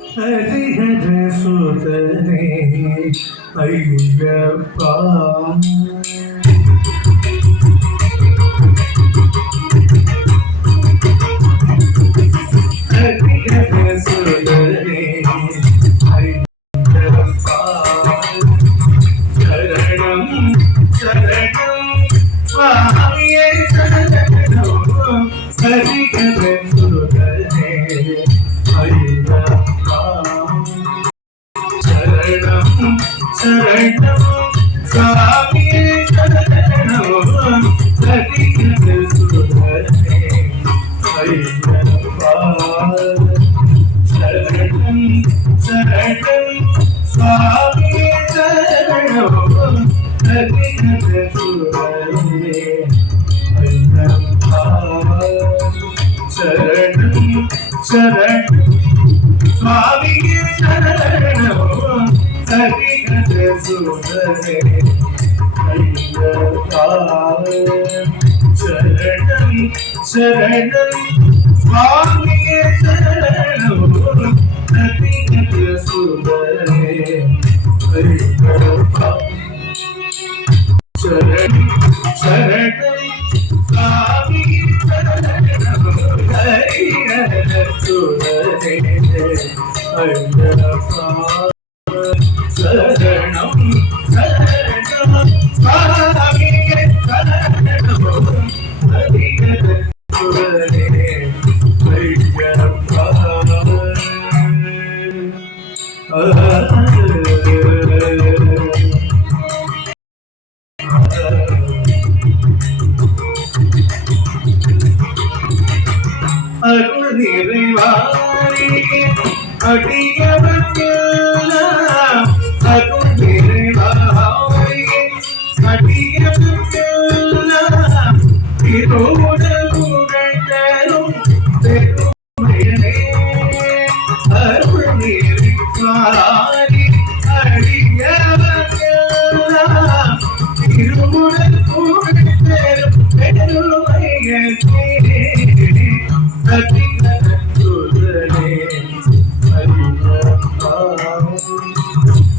ஹரிஹர சுதனே ஐயப்பா ஹரிஹர சுதனே ஐயப்பா சரணம் சரணம் சுவாமியே சரணம் ஹரிஹர சுதனே ஐயப்பா சரணம் சரணம் சுவாமியே சரணம் ஹரிஹர சுதனே ஐயப்பா சரணம் சரணம் சுவாமியே சரணம் ஹரிஹர சுதனே ஐயப்பா சரணம் சரணம் சுவாமியே சரணம் ஹரிஹர சுதனே ஐயப்பா சரணம் சரணம் சுவாமியே சரணம் ஹரிஹர சுதனே ஐயப்பா சரணம் சரணம் சுவாமியே சரணம் ஹரிஹர சுதனே ஐயப்பா சரணம் சரணம் சுவாமியே சரணம் ஹரிஹர சுதனே ஐயப்பா அருள் நிறைவாரியே அடியவர்க்கெல்லாம் அருள் நிறைவாரியே அடியவர்க்கெல்லாம் திருவுடல் உடலும் பெருமையனே அருள் நிறைவாரி அடியவர்க்கெல்லாம் திருவுடல் உடலும் பெருமையனே ஹரிஹர சுதனே ஐயப்பா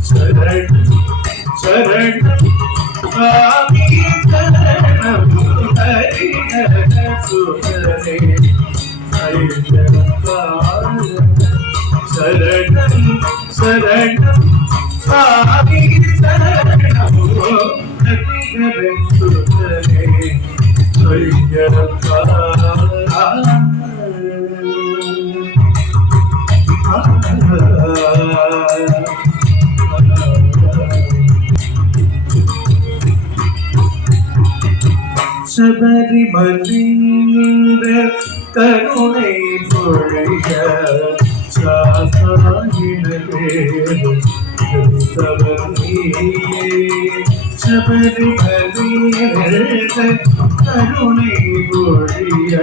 சரணம் சரணம் சுவாமியே சரணம் ஹரிஹர சுதனே ஐயப்பா சரணம் சரணம் சுவாமியே சரணம் ஹரிஹர சுதனே ஐயப்பா சபரிமலிந்த கருணை பொழிய சாசாயினவே சபரிமலிந்த கருணை பொழிய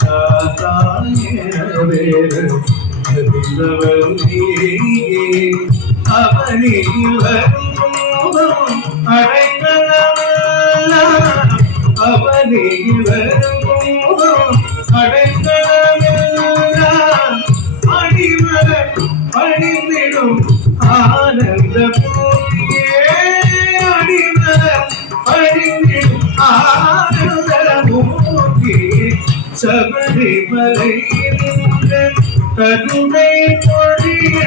சாசாயினவே அவனில் வரும் அடைக்கலம் அவனில் வரும் அடைக்கலம் அடிமலர் அணிந்திடும் ஆனந்த பூமியே அடிமலர் அணிந்திடும் ஆனந்த பூமியே சபரிமலை கருணை பொழிய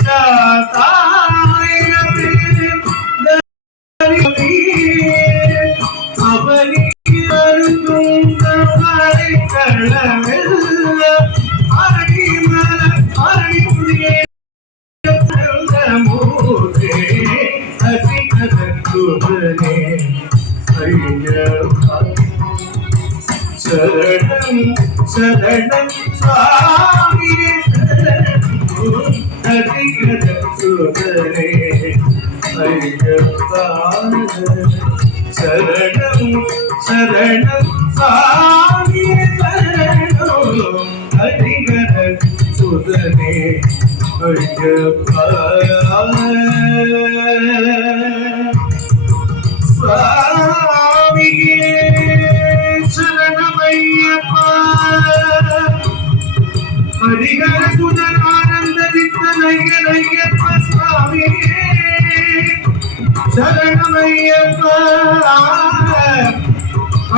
சாதாயிரமே அவனி அருந்தும் களமெல்ல அடிமல அடிமுடியே மூதே ஹரிஹர சுதனே ஐயப்பா சரணம் சரணம் சுவாமியே சரணம் ஹரிஹர சுதனே ஐயப்பா சரணம் சரணம் சுவாமியே சரணம் ஹரிஹர சுதனே ஐயப்பா சுவாமியே சரணமையப்பா ஹரிஹர சுதன் ஆனந்த ஐயப்ப சுவாமியே சரணம் ஐயப்பா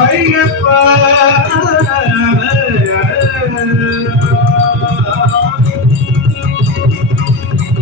ஐயப்பா